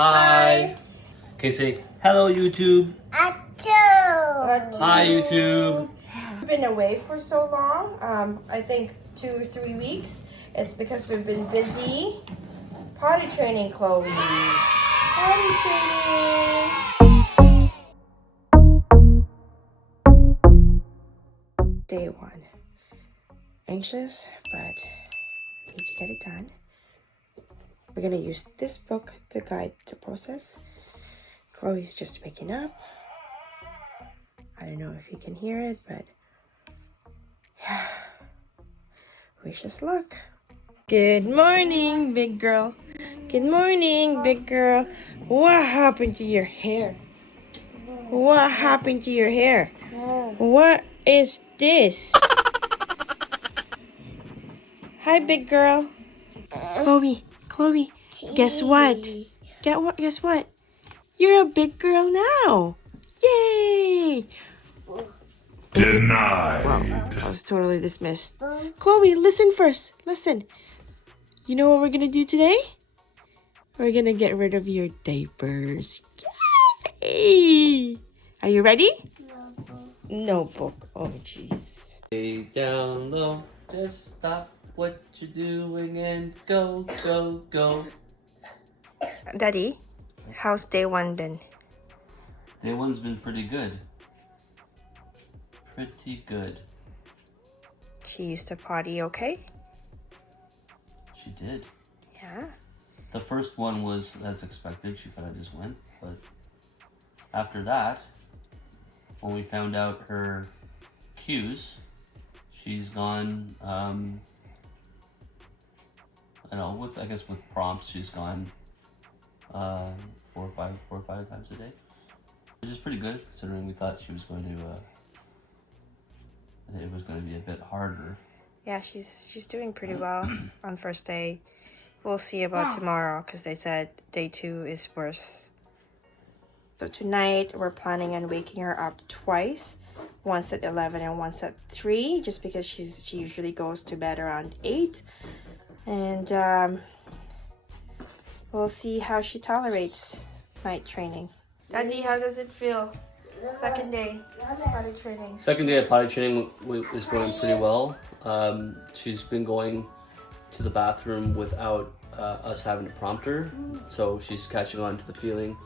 Hi. Okay, say hello YouTube. Hi YouTube. We've been away for so long. I think 2 or 3 weeks. It's because we've been busy potty training Chloe. Potty training. Day 1. Anxious, but need to get it done. We're gonna use this book to guide the process. Chloe's just waking up. I don't know if you can hear it, but wish us luck. Good morning, big girl. Good morning, big girl. What happened to your hair? What happened to your hair? What is this? Hi, big girl. Chloe, guess what? Guess what? You're a big girl now. Yay! Denied. Wow, I was totally dismissed. Chloe, listen first. Listen. You know what we're gonna do today? We're gonna get rid of your diapers. Yay! Are you ready? No book. Oh, jeez. Lay down low. Just stop what you're doing and go, go, go. Daddy, how's day 1 been? Day 1's been pretty good. Pretty good. She used to potty, okay? She did. Yeah. The first one was as expected. She kind of just went. But after that, when we found out her cues, she's gone, I don't know, with prompts, she's gone 4 or 5 times a day. Which is pretty good considering we thought she was going to, it was going to be a bit harder. Yeah, she's doing pretty well on first day. We'll see about tomorrow because they said day 2 is worse. So tonight we're planning on waking her up twice. Once at 11 and once at 3, just because she usually goes to bed around 8. And we'll see how she tolerates night training. Daddy, how does it feel? Second day potty training. Second day of potty training is going pretty well. She's been going to the bathroom without us having to prompt her. So she's catching on to the feeling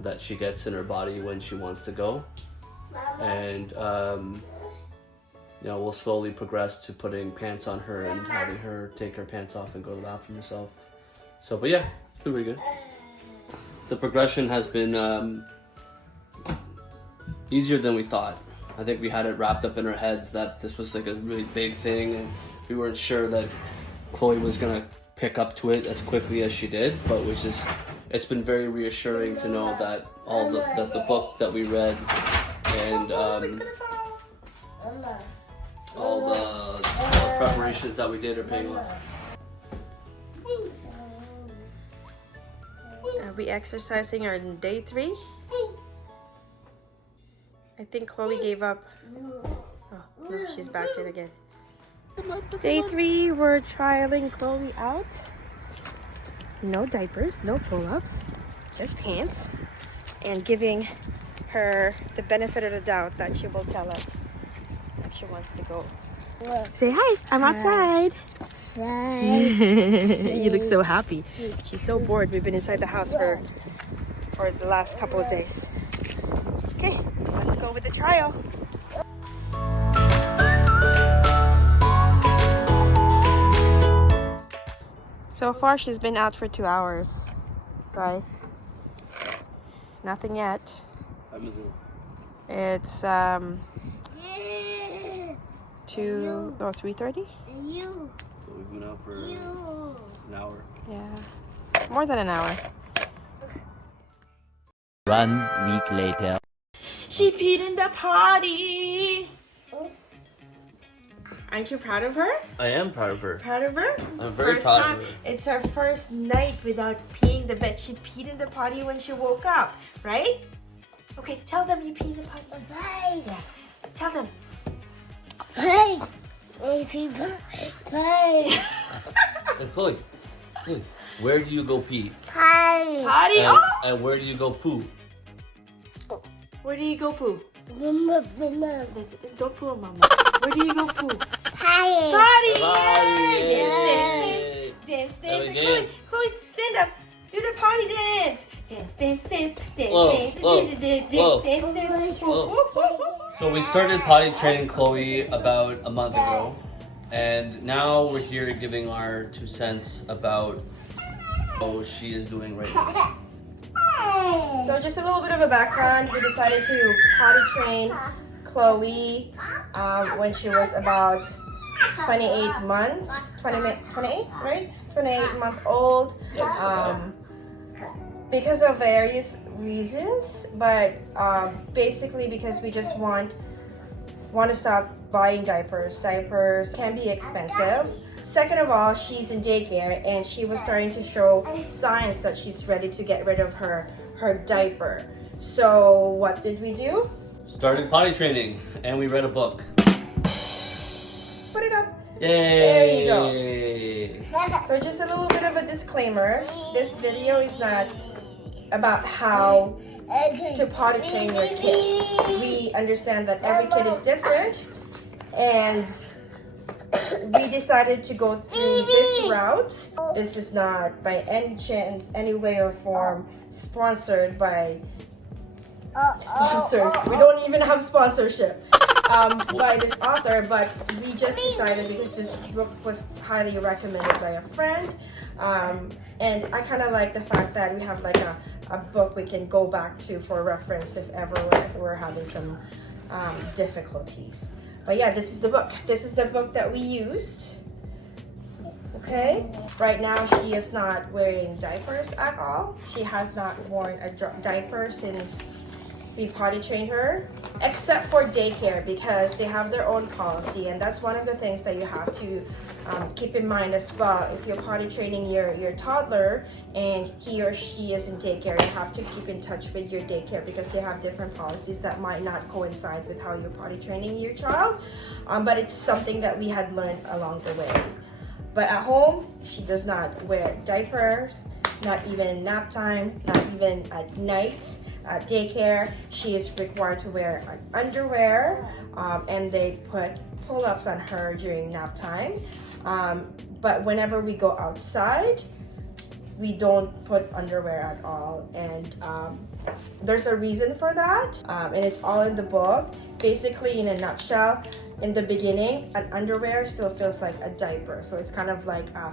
that she gets in her body when she wants to go. And we'll slowly progress to putting pants on her and having her take her pants off and go to the bathroom herself. So, but yeah, it's been pretty good. The progression has been easier than we thought. I think we had it wrapped up in our heads that this was like a really big thing, and we weren't sure that Chloe was gonna pick up to it as quickly as she did. But it's been very reassuring to know that that the book that we read and all the preparations that we did are paying off. Are we exercising on day 3? I think Chloe gave up. Oh, no, she's back in again. Day 3, we're trialing Chloe out. No diapers, no pull-ups, just pants. And giving her the benefit of the doubt that she will tell us if she wants to go. Say hi, I'm outside. You look so happy. She's so bored. We've been inside the house for the last couple of days. Okay, let's go with the trial. So far she's been out for 2 hours, right? Nothing yet. It's 3:30. So we've been out for an hour. Yeah, more than an hour. 1 week later. She peed in the potty. Aren't you proud of her? I am proud of her. Proud of her? I'm very First proud time, of her. It's her first night without peeing the bed. She peed in the potty when she woke up, right? Okay, tell them you peed in the potty. Bye. Yeah, tell them. Bye. Bye. Hey, Chloe. Where do you go pee? Potty. And, Oh! and where do you go poo? Where do you go poo? Don't poo on mama. Where do you go poo? Potty. Potty, Yay! Dance. There we And go. Chloe, stand up. Do the potty dance. Dance. Whoa. Dance. So we started potty training Chloe about a month ago, and now we're here giving our 2 cents about how she is doing right now. So just a little bit of a background. We decided to potty train Chloe when she was about 28 months. 28, right? 28 month old. Because of various reasons, but basically because we just want to stop buying diapers. Diapers can be expensive. Second of all, she's in daycare and she was starting to show signs that she's ready to get rid of her diaper. So what did we do? Started potty training, and we read a book. Put it up. Yay! There you go. So just a little bit of a disclaimer. This video is not about how to potty train your kid. We understand that every kid is different, and we decided to go through this route. This is not by any chance, any way or form sponsored by we don't even have sponsorship by this author, but we just decided because this book was highly recommended by a friend, and I kind of like the fact that we have like a book we can go back to for reference if ever we're having some difficulties. But yeah, this is the book. This is the book that we used. Okay, right now she is not wearing diapers at all. She has not worn a diaper since we potty trained her, except for daycare because they have their own policy, and that's one of the things that you have to keep in mind as well. If you're potty training your toddler and he or she is in daycare, you have to keep in touch with your daycare because they have different policies that might not coincide with how you're potty training your child. But it's something that we had learned along the way. But at home, she does not wear diapers, not even in nap time, not even at night. At daycare, she is required to wear an underwear, and they put pull-ups on her during nap time. But whenever we go outside, we don't put underwear at all, and there's a reason for that, and it's all in the book. Basically, in a nutshell, in the beginning, an underwear still feels like a diaper, so it's kind of like a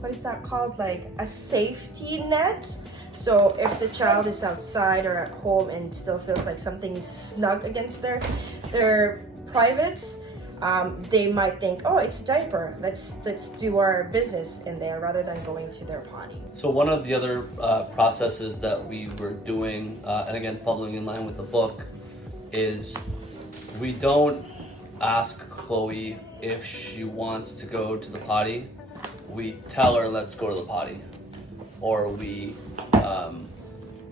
what is that called? Like a safety net. So if the child is outside or at home and still feels like something is snug against their privates, they might think, oh, it's a diaper. Let's do our business in there rather than going to their potty. So one of the other processes that we were doing, and again following in line with the book, is we don't ask Chloe if she wants to go to the potty. We tell her, let's go to the potty. Or we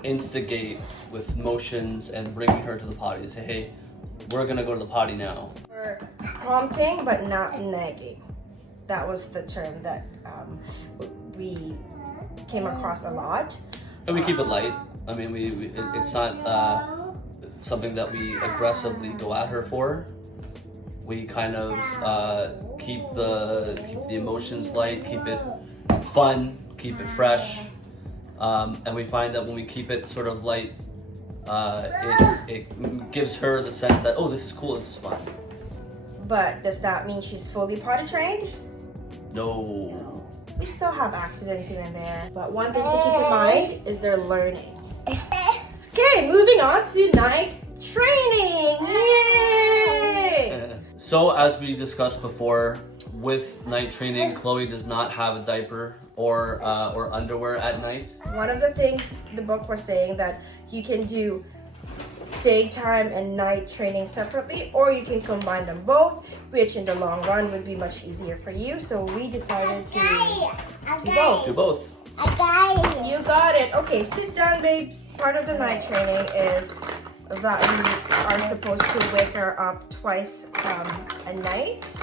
instigate with motions and bringing her to the potty. Say, hey, we're gonna go to the potty now. We're prompting but not nagging. That was the term that we came across a lot. And we keep it light. I mean, it's not something that we aggressively go at her for. We kind of keep the emotions light, keep it fun, keep it fresh, and we find that when we keep it sort of light, it gives her the sense that, oh, this is cool, this is fun. But does that mean she's fully potty trained? No. We still have accidents here and there, but one thing to keep in mind is they're learning. Okay, moving on to night training. Yay! So as we discussed before, with night training, Chloe does not have a diaper or underwear at night. One of the things the book was saying that you can do daytime and night training separately, or you can combine them both, which in the long run would be much easier for you. So we decided to do both. Do both. You got it. Okay, sit down, babes. Part of the night training is that we are supposed to wake her up twice a night.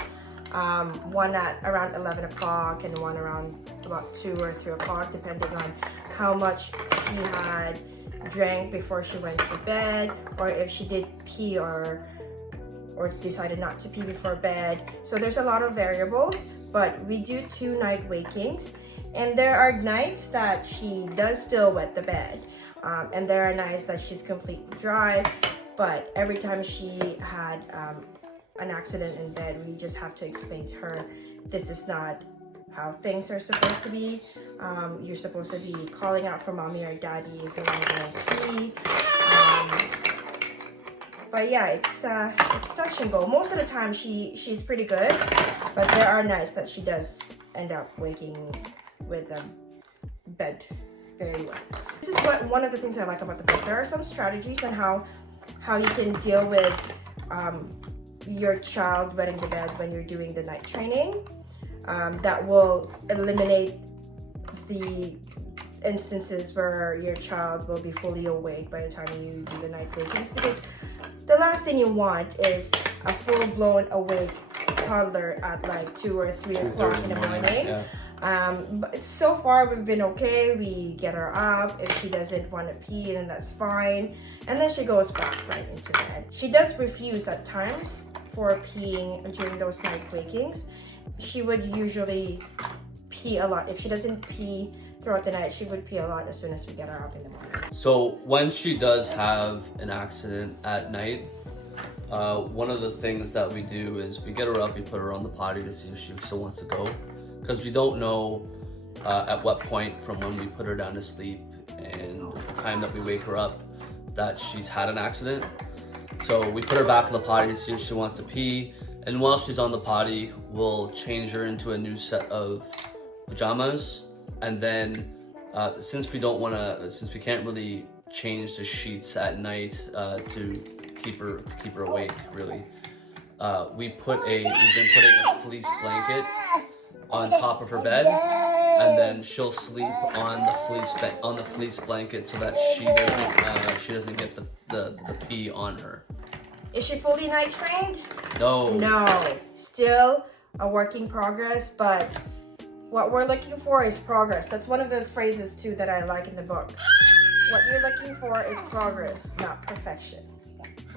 one at around 11 o'clock and one around about 2 or 3 o'clock, depending on how much she had drank before she went to bed, or if she did pee or decided not to pee before bed. So there's a lot of variables, but we do 2 night wakings, and there are nights that she does still wet the bed, and there are nights that she's completely dry. But every time she had an accident in bed, we just have to explain to her, this is not how things are supposed to be. You're supposed to be calling out for mommy or daddy if you want to go pee. But yeah, it's touch and go. Most of the time she's pretty good, but there are nights that she does end up waking with a bed very wet. This is one of the things I like about the book. There are some strategies on how you can deal with your child wetting the bed when you're doing the night training. That will eliminate the instances where your child will be fully awake by the time you do the night wakings, because the last thing you want is a full-blown awake toddler at like 2 or 3 o'clock in the morning. Yeah. But so far we've been okay. We get her up. If she doesn't want to pee, then that's fine, and then she goes back right into bed. She does refuse at times for peeing during those night wakings. She would usually pee a lot. If she doesn't pee throughout the night, she would pee a lot as soon as we get her up in the morning. So when she does have an accident at night, one of the things that we do is we get her up, we put her on the potty to see if she still wants to go, because we don't know at what point from when we put her down to sleep and the time that we wake her up that she's had an accident. So we put her back in the potty to see if she wants to pee, and while she's on the potty, we'll change her into a new set of pajamas. And then since we can't really change the sheets at night to keep her awake, really, we've been putting a fleece blanket on top of her bed, and then she'll sleep on the fleece blanket so that she doesn't get the pee on her. Is she fully night trained? No. No, still a work in progress, but what we're looking for is progress. That's one of the phrases too that I like in the book. What you're looking for is progress, not perfection.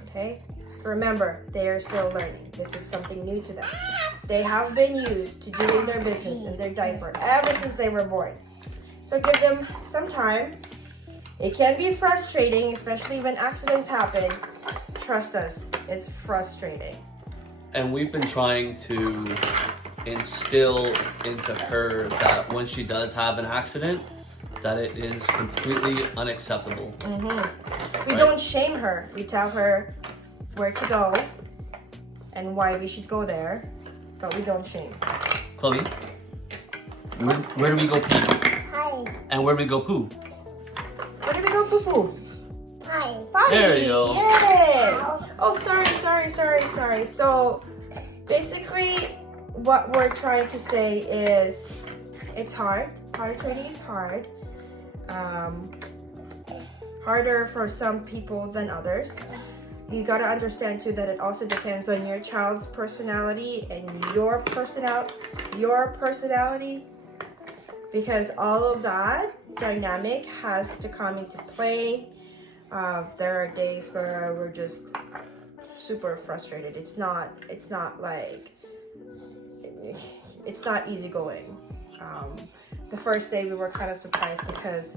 Okay? Remember, they are still learning. This is something new to them. They have been used to doing their business in their diaper ever since they were born. So give them some time. It can be frustrating, especially when accidents happen. Trust us, it's frustrating. And we've been trying to instill into her that when she does have an accident, that it is completely unacceptable. We don't shame her. We tell her where to go and why we should go there, but we don't shame. Chloe, where do we go pee? Hi. And where do we go poo? Where do we go poo-poo? Hi. Potty. There you go. Yay! Oh, sorry. So basically what we're trying to say is it's hard. Potty training is hard. Harder for some people than others. You gotta understand too that it also depends on your child's personality and your personality, because all of that dynamic has to come into play. There are days where we're just super frustrated. It's not easygoing. The first day we were kind of surprised because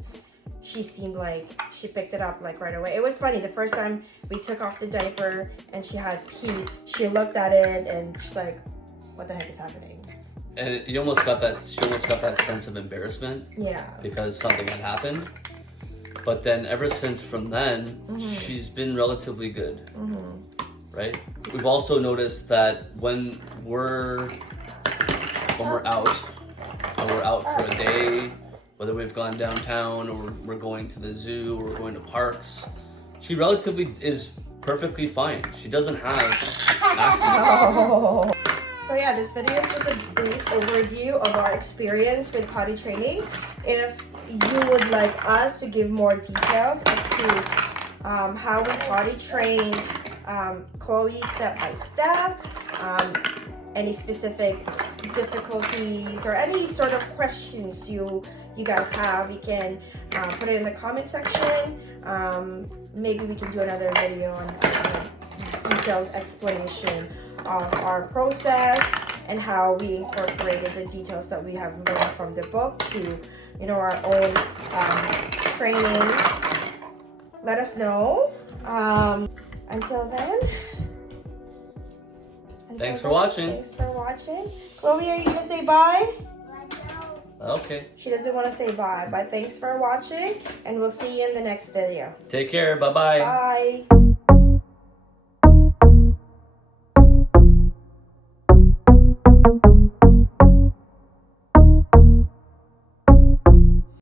she seemed like she picked it up like right away. It was funny, the first time we took off the diaper and she had pee, she looked at it and she's like, what the heck is happening? And she almost got that sense of embarrassment. Yeah. Because something had happened. But then ever since from then, she's been relatively good. Right? We've also noticed that when we're out, and we're out for a day, whether we've gone downtown or we're going to the zoo or we're going to parks, she relatively is perfectly fine. She doesn't have accidents. So yeah, this video is just a brief overview of our experience with potty training. If you would like us to give more details as to how we potty train Chloe step by step, any specific difficulties or any sort of questions you guys have, you can put it in the comment section. Maybe we can do another video on detailed explanation of our process and how we incorporated the details that we have learned from the book to, you know, our own training. Let us know. Until then. Thanks for watching. Thanks for watching. Chloe, are you gonna say bye? Okay. She doesn't want to say bye, but thanks for watching, and we'll see you in the next video. Take care. Bye-bye. Bye.